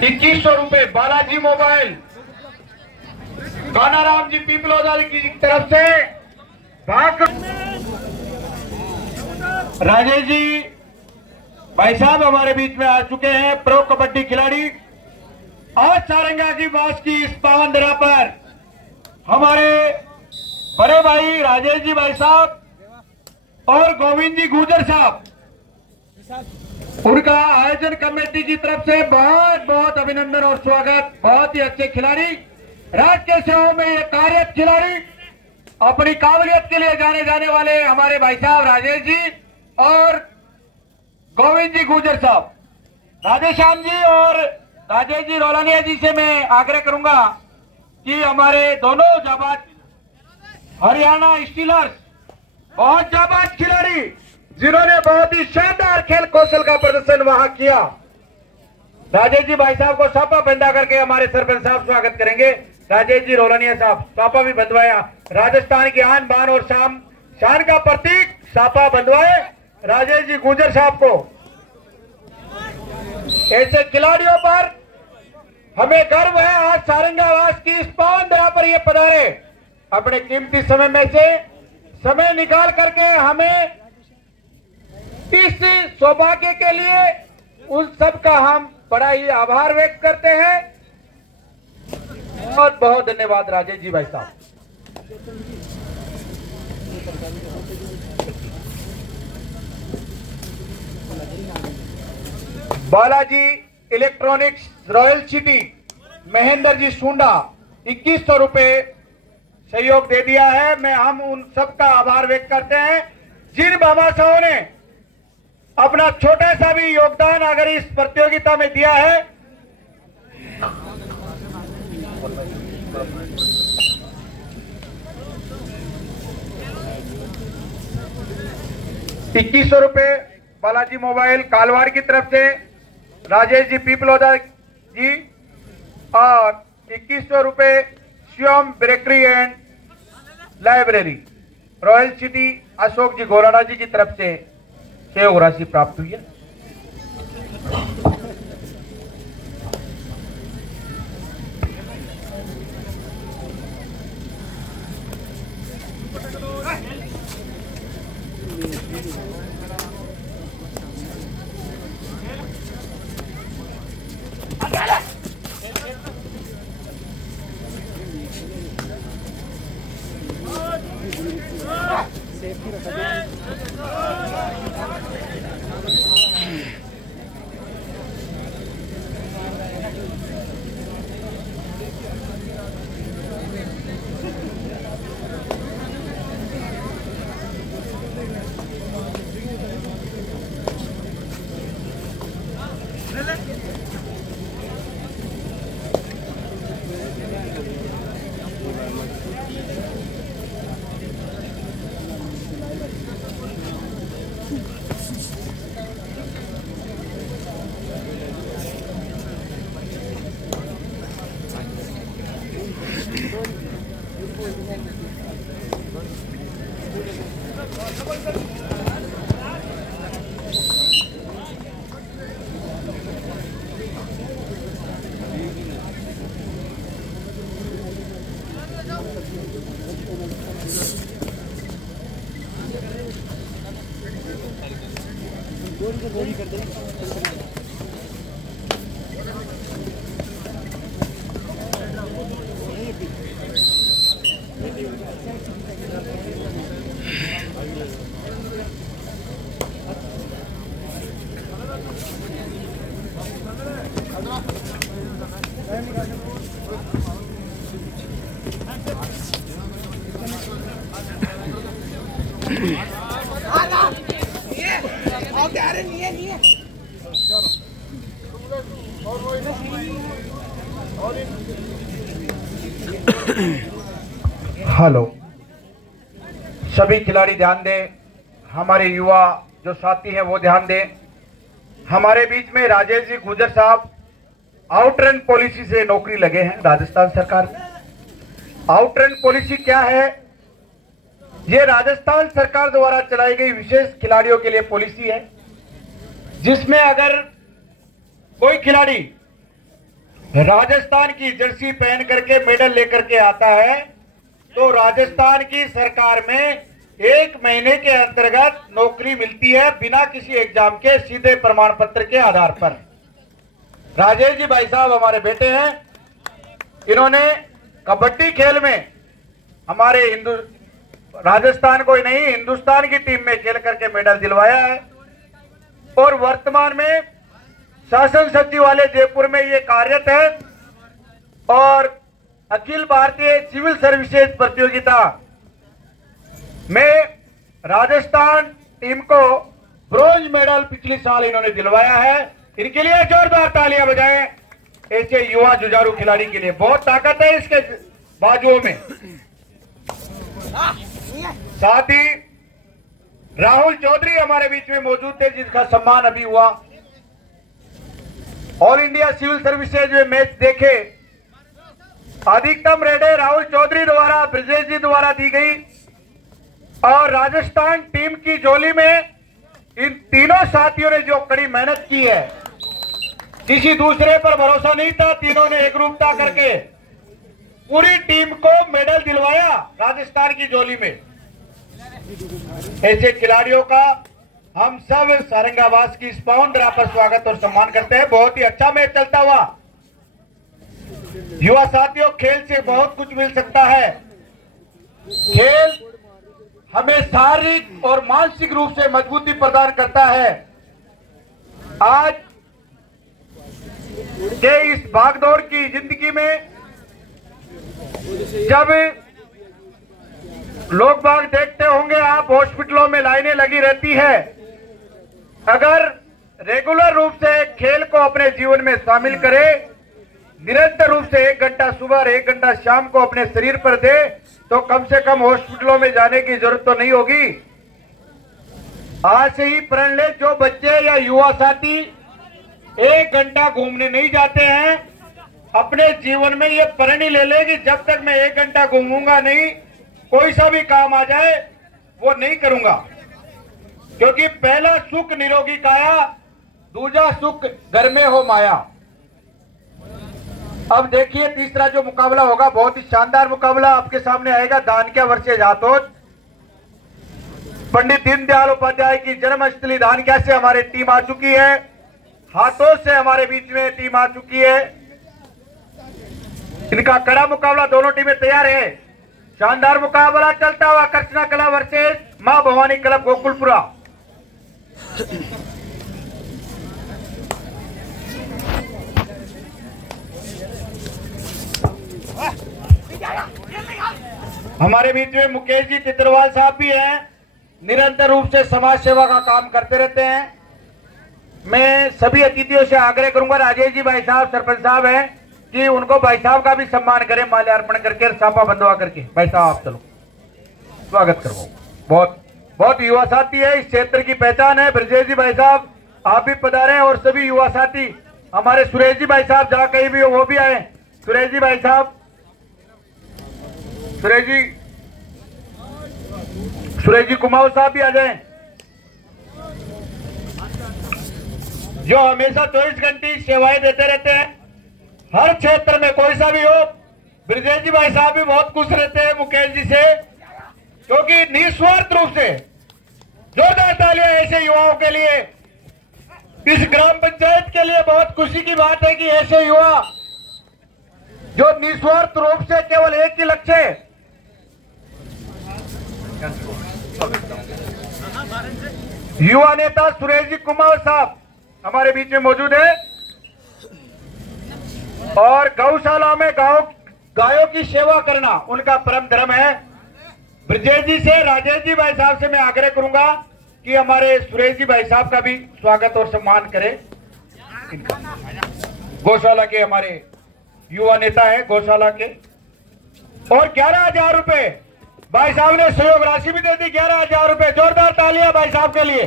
₹2100 Balaji mobile Kanaram जी पीपलोदा की तरफ से राजेश जी भाई साहब हमारे बीच में आ चुके हैं। प्रो कबड्डी खिलाड़ी आज सारंगा की बास की इस पावन धरा पर हमारे बड़े भाई राजेश जी भाई साहब और गोविंद जी गुजर साहब, उनका आयोजन कमेटी की तरफ से बहुत बहुत अभिनंदन और स्वागत। बहुत ही अच्छे खिलाड़ी, राज्य के सेवा में ये कार्यरत खिलाड़ी, अपनी काबिलियत के लिए जाने वाले हमारे भाई साहब राजेश जी और गोविंद जी गुजर साहब। राधेश्याम जी और राजेश जी रोलानिया जी से मैं आग्रह करूंगा कि हमारे दोनों जाबाज हरियाणा स्टीलर्स बहुत जाबाज खिलाड़ी जिन्होंने बहुत ही शानदार खेल कौशल का प्रदर्शन वहां किया, राजेश जी भाई साहब को सापा बंधा करके हमारे सरपंच साहब स्वागत करेंगे। राजेश जी रोलानिया साहब सापा भी बंधवाया, राजस्थान की आन बान और शान का प्रतीक सापा बंधवाए राजेश जी गुजर साहब को। ऐसे खिलाड़ियों पर हमें गर्व है। आज सारंगावास की इस पावन धरा पर ये पधारे, अपने कीमती समय में से समय निकाल करके हमें इस सौभाग्य के लिए उन सब का हम बड़ा ही आभार व्यक्त करते हैं। बहुत बहुत धन्यवाद राजेश जी भाई साहब। Balaji electronics royal city Mahendra ji Sunda ₹2100 सहयोग दे दिया है। हम उन सब का आभार व्यक्त करते हैं जिन बाबासाओं ने अपना छोटा सा भी योगदान अगर इस प्रतियोगिता में दिया है। ₹2100 बालाजी मोबाइल कालवाड़ की तरफ से राजेश जी पीपलोदा जी और ₹2100 Shyam bakery and library royal city Ashok ji Gorada ji की तरफ से सहयोग राशि प्राप्त हुई है। हेलो, सभी खिलाड़ी ध्यान दें, हमारे युवा जो साथी हैं वो ध्यान दें। हमारे बीच में राजेश जी गुजर साहब आउटरन पॉलिसी से नौकरी लगे हैं राजस्थान सरकार में। आउटरन पॉलिसी क्या है? ये राजस्थान सरकार द्वारा चलाई गई विशेष खिलाड़ियों के लिए पॉलिसी है, जिसमें अगर कोई खिलाड़ी राजस्थान की जर्सी पहन करके मेडल लेकर के आता है तो राजस्थान की सरकार में 1 महीने के अंतर्गत नौकरी मिलती है बिना किसी एग्जाम के, सीधे प्रमाण पत्र के आधार पर। राजेश जी भाई साहब हमारे बेटे हैं। इन्होंने कबड्डी खेल में हमारे राजस्थान को ही नहीं हिंदुस्तान की टीम में खेल करके मेडल दिलवाया है और वर्तमान में शासन सचिवालय जयपुर में ये कार्यरत है और अखिल भारतीय सिविल सर्विसेज प्रतियोगिता में राजस्थान टीम को ब्रॉन्ज मेडल पिछले साल इन्होंने दिलवाया है। इनके लिए जोरदार तालियां बजाएं। ऐसे युवा जुझारू खिलाड़ी के लिए बहुत ताकत है इसके बाजुओं में। साथ ही राहुल चौधरी हमारे बीच में मौजूद थे जिसका सम्मान अभी हुआ। ऑल इंडिया सिविल सर्विसेज में मैच देखे, अधिकतम रेडें राहुल चौधरी द्वारा, ब्रजेश जी द्वारा दी गई और राजस्थान टीम की झोली में इन तीनों साथियों ने जो कड़ी मेहनत की है, किसी दूसरे पर भरोसा नहीं था, तीनों ने एकरूपता करके पूरी टीम को मेडल दिलवाया राजस्थान की झोली में। ऐसे खिलाड़ियों का हम सब सारंगावास की इस पावन धरा पर स्वागत और सम्मान करते हैं। बहुत ही अच्छा मैच चलता हुआ। युवा साथियों, खेल से बहुत कुछ मिल सकता है। खेल हमें शारीरिक और मानसिक रूप से मजबूती प्रदान करता है। आज के इस भागदौड़ की जिंदगी में जब लोग बाग देखते होंगे आप, हॉस्पिटलों में लाइनें लगी रहती है। अगर रेगुलर रूप से खेल को अपने जीवन में शामिल करे, निरंतर रूप से 1 घंटा सुबह और 1 घंटा शाम को अपने शरीर पर दे, तो कम से कम हॉस्पिटलों में जाने की जरूरत तो नहीं होगी। आज से ही प्रण ले, जो बच्चे या युवा साथी 1 घंटा घूमने नहीं जाते हैं, अपने जीवन में ये प्रण ही ले ले कि जब तक मैं 1 घंटा घूमूंगा नहीं, कोई सा भी काम आ जाए वो नहीं करूंगा। क्योंकि पहला सुख निरोगी काया, दूजा सुख घर में हो माया। अब देखिए तीसरा जो मुकाबला होगा, बहुत ही शानदार मुकाबला आपके सामने आएगा। धानक्या वर्सेज हाथोद। पंडित दीनदयाल उपाध्याय की जन्मस्थली धानक्या से हमारी टीम आ चुकी है, हाथोद से हमारे बीच में टीम आ चुकी है। इनका कड़ा मुकाबला, दोनों टीमें तैयार है। शानदार मुकाबला चलता हुआ कृष्णा कला वर्सेज मां भवानी क्लब गोकुलपुरा। हमारे बीच में मुकेश जी चित्रवाल साहब भी हैं, निरंतर रूप से समाज सेवा का काम करते रहते हैं। मैं सभी अतिथियों से आग्रह करूंगा, राजेश जी भाई साहब सरपंच साहब हैं, कि उनको भाई साहब का भी सम्मान करें, माल्यार्पण करके, साफा बंधवा करके। भाई साहब आप चलो, स्वागत करवाओ। बहुत बहुत युवा साथी है, इस क्षेत्र की पहचान है। ब्रजेश जी भाई साहब आप भी पधारे और सभी युवा साथी। हमारे सुरेश जी भाई साहब जहां कहीं भी हो वो भी आए। सुरेश जी भाई साहब, सुरेश जी कुमाऊं साहब भी आ जाएं, जो हमेशा 24 घंटे सेवाएं देते रहते हैं हर क्षेत्र में, कोई सा भी हो। ब्रजेश जी भाई साहब भी बहुत खुश रहते हैं मुकेश जी से, क्योंकि निस्वार्थ रूप से। जोरदार तालियां ऐसे युवाओं के लिए। इस ग्राम पंचायत के लिए बहुत खुशी की बात है कि ऐसे युवा जो निस्वार्थ रूप से केवल एक ही लक्ष्य, युवा नेता सुरेश जी कुमार साहब हमारे बीच में मौजूद है और गौशाला में गायों की सेवा करना उनका परम धर्म है। ब्रजेश जी से, राजेश जी भाई साहब से मैं आग्रह करूंगा कि हमारे सुरेश जी भाई साहब का भी स्वागत और सम्मान करें। गौशाला के हमारे युवा नेता हैं गौशाला के। और 11,000 रुपए भाई साहब ने सहयोग राशि भी दे दी, 11,000 रुपए। जोरदार तालियां भाई साहब के लिए।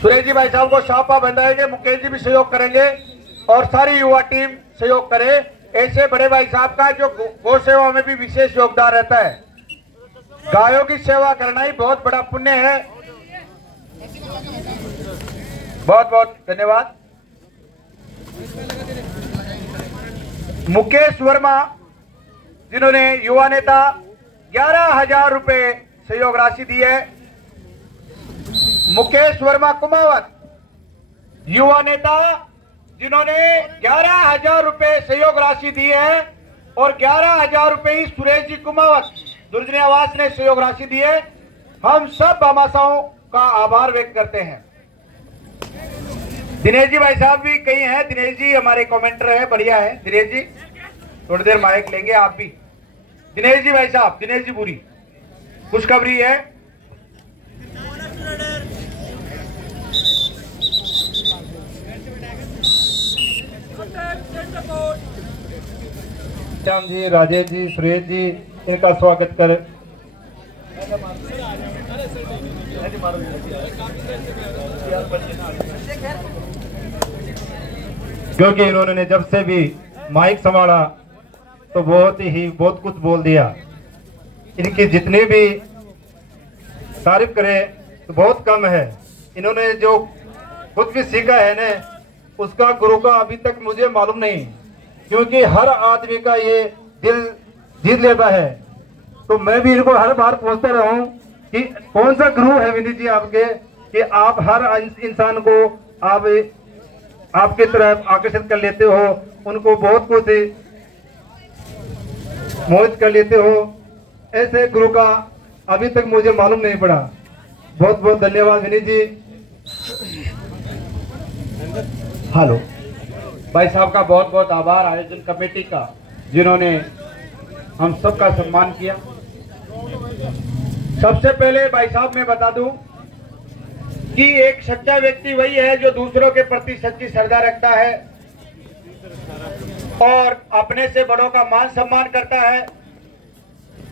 सुरेश जी भाई साहब को शापा बंधाएंगे, मुकेश जी भी सहयोग करेंगे और सारी युवा टीम सहयोग करे। ऐसे बड़े भाई साहब का जो गौ सेवा में भी विशेष योगदान रहता है। गायों की सेवा करना ही बहुत बड़ा पुण्य है। बहुत बहुत धन्यवाद। मुकेश वर्मा जिन्होंने युवा नेता 11,000 रुपए सहयोग राशि दी है। मुकेश वर्मा कुमावत युवा नेता जिन्होंने 11,000 रुपए सहयोग राशि दी है और 11,000 रुपए ही सुरेश जी कुमावत दुर्जनी आवास ने सहयोग राशि दी है। हम सब भामाशाहों का आभार व्यक्त करते हैं। दिनेश जी भाई साहब भी कहीं हैं। दिनेश जी हमारे कमेंटर है, बढ़िया है। दिनेश जी थोड़ी देर माइक लेंगे आप भी। दिनेश जी भाई साहब, दिनेश जी पूरी खुशखबरी है। श्याम जी, राजेश जी, सुरेश जी, इनका स्वागत करें। क्योंकि इन्होंने जब से भी माइक संभाला तो बहुत कुछ बोल दिया। इनकी जितनी भी तारीफ करें तो बहुत कम है। इन्होंने जो खुद भी सीखा है ना, उसका गुरु का अभी तक मुझे मालूम नहीं, क्योंकि हर आदमी का ये दिल जीत लेता है। तो मैं भी इनको हर बार पूछता रहा हूँ कि कौन सा गुरु है विनीत जी आपके, कि आप हर इंसान को आप आपकी तरफ आकर्षित कर लेते हो, उनको बहुत कुछ मोहित कर लेते हो। ऐसे गुरु का अभी तक मुझे मालूम नहीं पड़ा। बहुत बहुत धन्यवाद विनीत जी। हेलो भाई साहब का बहुत बहुत आभार, आयोजन कमेटी का, जिन्होंने हम सबका सम्मान किया। सबसे पहले भाई साहब मैं बता दूं कि एक सच्चा व्यक्ति वही है जो दूसरों के प्रति सच्ची श्रद्धा रखता है और अपने से बड़ों का मान सम्मान करता है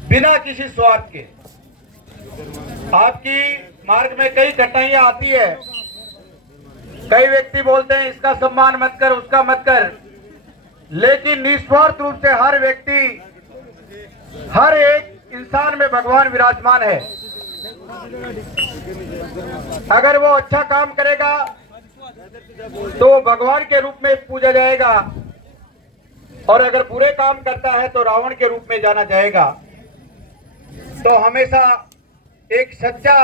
बिना किसी स्वार्थ के। आपकी मार्ग में कई कठिनाइयां आती है, कई व्यक्ति बोलते हैं इसका सम्मान मत कर, उसका मत कर, लेकिन निस्वार्थ रूप से हर व्यक्ति, हर एक इंसान में भगवान विराजमान है। अगर वो अच्छा काम करेगा तो भगवान के रूप में पूजा जाएगा, और अगर बुरे काम करता है तो रावण के रूप में जाना जाएगा। तो हमेशा एक सच्चा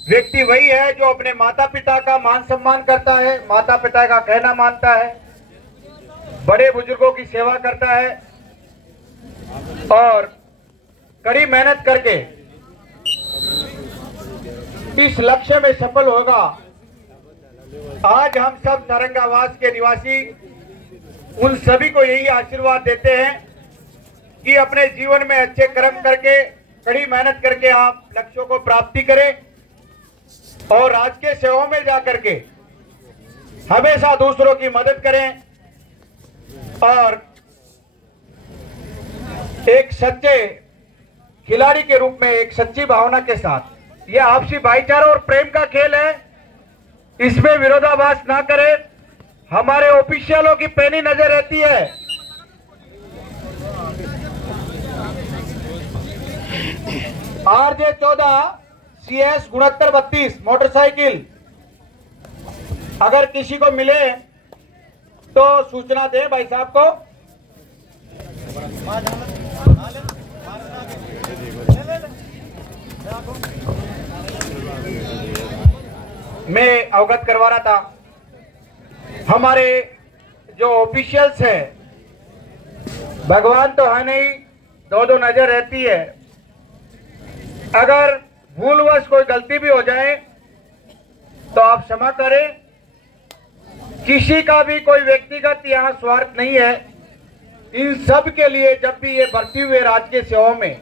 व्यक्ति वही है जो अपने माता पिता का मान सम्मान करता है, माता पिता का कहना मानता है, बड़े बुजुर्गों की सेवा करता है और कड़ी मेहनत करके इस लक्ष्य में सफल होगा। आज हम सब सारंगावास के निवासी उन सभी को यही आशीर्वाद देते हैं कि अपने जीवन में अच्छे कर्म करके, कड़ी मेहनत करके आप लक्ष्यों को प्राप्ति करें और राजकीय सेवाओं में जाकर के हमेशा दूसरों की मदद करें और एक सच्चे खिलाड़ी के रूप में, एक सच्ची भावना के साथ, यह आपसी भाईचारा और प्रेम का खेल है, इसमें विरोधाभास ना करें। हमारे ऑफिशियलों की पैनी नजर रहती है। RJ14 CS 6932 मोटरसाइकिल अगर किसी को मिले तो सूचना दें भाई साहब को। मैं अवगत करवा रहा था, हमारे जो ऑफिशियल्स हैं, भगवान तो है नहीं, दो नजर रहती है। अगर भूलवश कोई गलती भी हो जाए तो आप क्षमा करें। किसी का भी कोई व्यक्तिगत यहाँ स्वार्थ नहीं है। इन सब के लिए जब भी ये भर्ती हुए राजकीय सेवाओं में,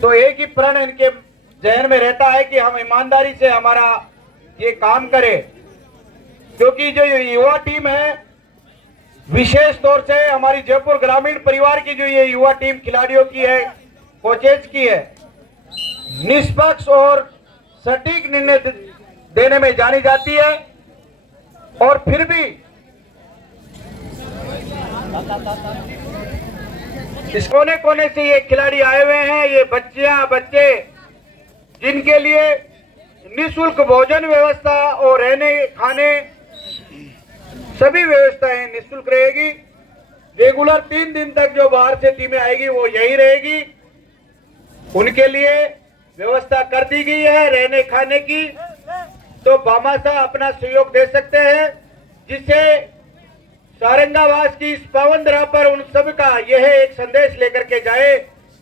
तो एक ही प्रण इनके जहन में रहता है कि हम ईमानदारी से हमारा ये काम करें, क्योंकि जो ये युवा टीम है, विशेष तौर से हमारी जयपुर ग्रामीण परिवार की जो ये युवा टीम खिलाड़ियों की है, कोचेज की है, निष्पक्ष और सटीक निर्णय देने में जानी जाती है। और फिर भी इस कोने कोने से ये खिलाड़ी आए हुए हैं, ये बच्चे जिनके लिए निःशुल्क भोजन व्यवस्था और रहने खाने सभी व्यवस्थाएं निःशुल्क रहेगी। रेगुलर 3 दिन तक जो बाहर से टीमें आएगी वो यही रहेगी। उनके लिए व्यवस्था कर दी गई है रहने खाने की, तो भामाशाह अपना सहयोग दे सकते हैं, जिससे सारंगावास की इस पावन धरा पर उन सब का यह एक संदेश लेकर के जाए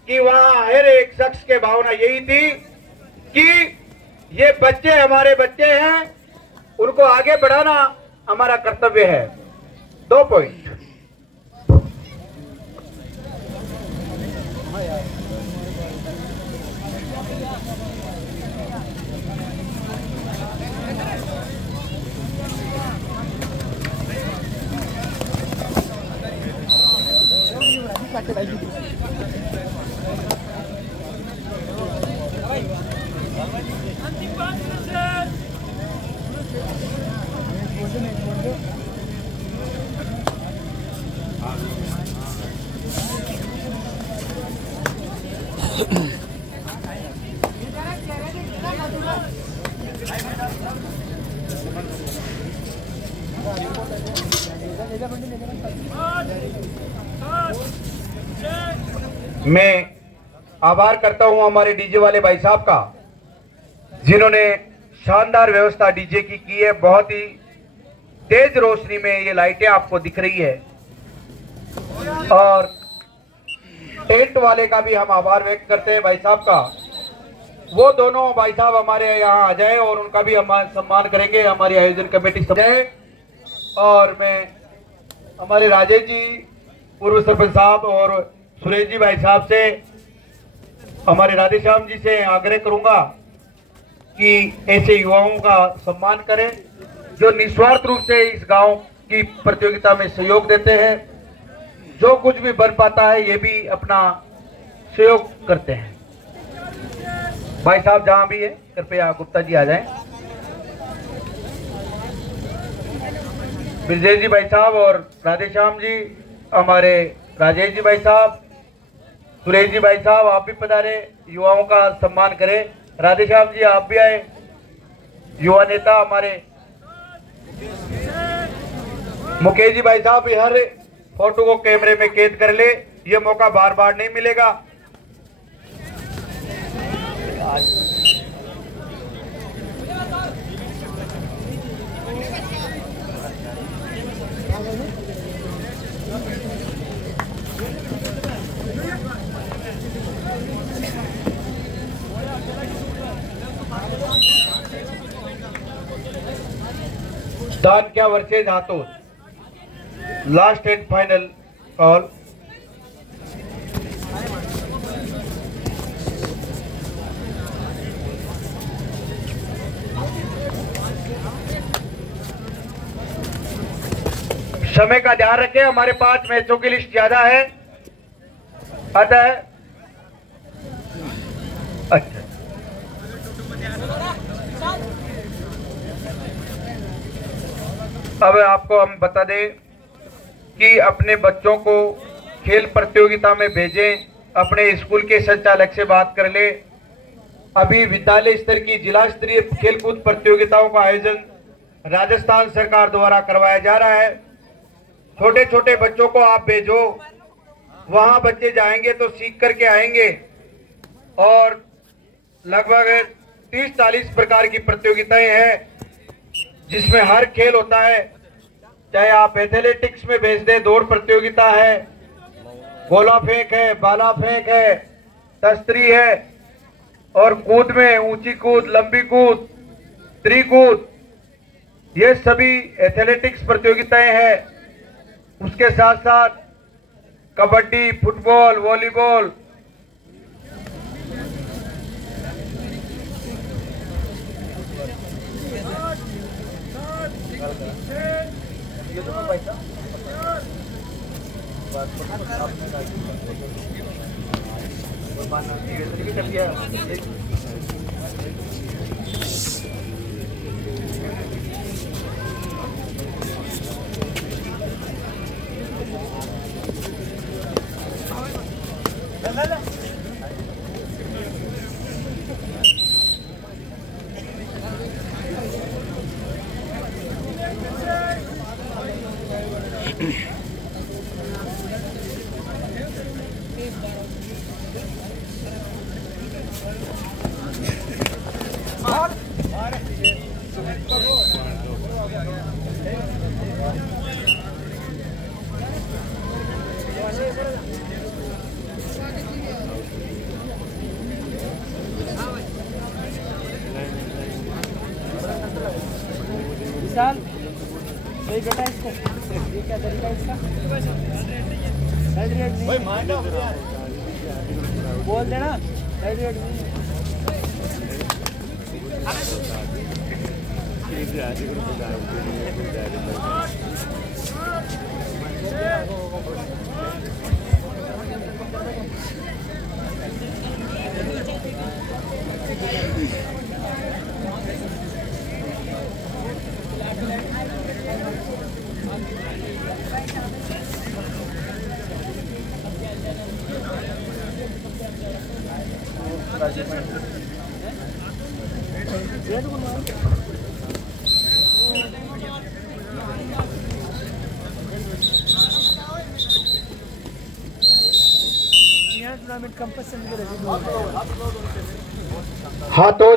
कि वहां हर एक शख्स के भावना यही थी कि ये बच्चे हमारे बच्चे हैं, उनको आगे बढ़ाना हमारा कर्तव्य है। 2 पॉइंट। मैं आभार करता हूं हमारे डीजे वाले भाई साहब का, जिन्होंने शानदार व्यवस्था डीजे की है। बहुत ही तेज रोशनी में ये लाइटें आपको दिख रही है। और टेंट वाले का भी हम आभार व्यक्त करते हैं भाई साहब का। वो दोनों भाई साहब हमारे यहाँ आ जाए और उनका भी हम सम्मान करेंगे, हमारी आयोजन कमेटी समझाए। और मैं हमारे राजेश जी पूर्व सरपंच साहब और सुरेश जी भाई साहब से, हमारे राधेश्याम जी से आग्रह करूंगा कि ऐसे युवाओं का सम्मान करें जो निस्वार्थ रूप से इस गांव की प्रतियोगिता में सहयोग देते हैं। जो कुछ भी बन पाता है ये भी अपना सहयोग करते हैं। भाई साहब जहां भी है कृपया गुप्ता जी आ जाएं। ब्रजेश जी भाई साहब और राधेश्याम जी, हमारे राजेश जी भाई साहब, सुरेश जी भाई साहब, आप भी पधारे, युवाओं का सम्मान करें। राधेश्याम जी आप भी आए, युवा नेता हमारे। मुकेश जी भाई साहब हर फोटो को कैमरे में कैद कर ले, ये मौका बार बार नहीं मिलेगा। दान क्या वर्सेज हाथों, लास्ट एंड फाइनल कॉल। समय का ध्यान रखें, हमारे पास मैचों की लिस्ट ज्यादा है, अतः अच्छा अब आपको हम बता दें कि अपने बच्चों को खेल प्रतियोगिता में भेजें, अपने स्कूल के संचालक से बात कर ले। अभी विद्यालय स्तर की जिला स्तरीय खेलकूद प्रतियोगिताओं का आयोजन राजस्थान सरकार द्वारा करवाया जा रहा है। छोटे छोटे बच्चों को आप भेजो, वहां बच्चे जाएंगे तो सीख करके आएंगे। और लगभग 30-40 प्रकार की प्रतियोगिताएं हैं, जिसमें हर खेल होता है। चाहे आप एथलेटिक्स में भेज दें, दौड़ प्रतियोगिता है, गोला फेंक है, भाला फेंक है, तस्तरी है, और कूद में ऊंची कूद, लंबी कूद, त्रिकूद, ये सभी एथलेटिक्स प्रतियोगिताएं हैं। उसके साथ साथ कबड्डी, फुटबॉल, वॉलीबॉल, विशाल सही बेटा इसको ये क्या तरीका है इसका रेड रेड नहीं बोल देना रेड रेड नहीं टूर्नामेंट कंपल्सरी हाँ तो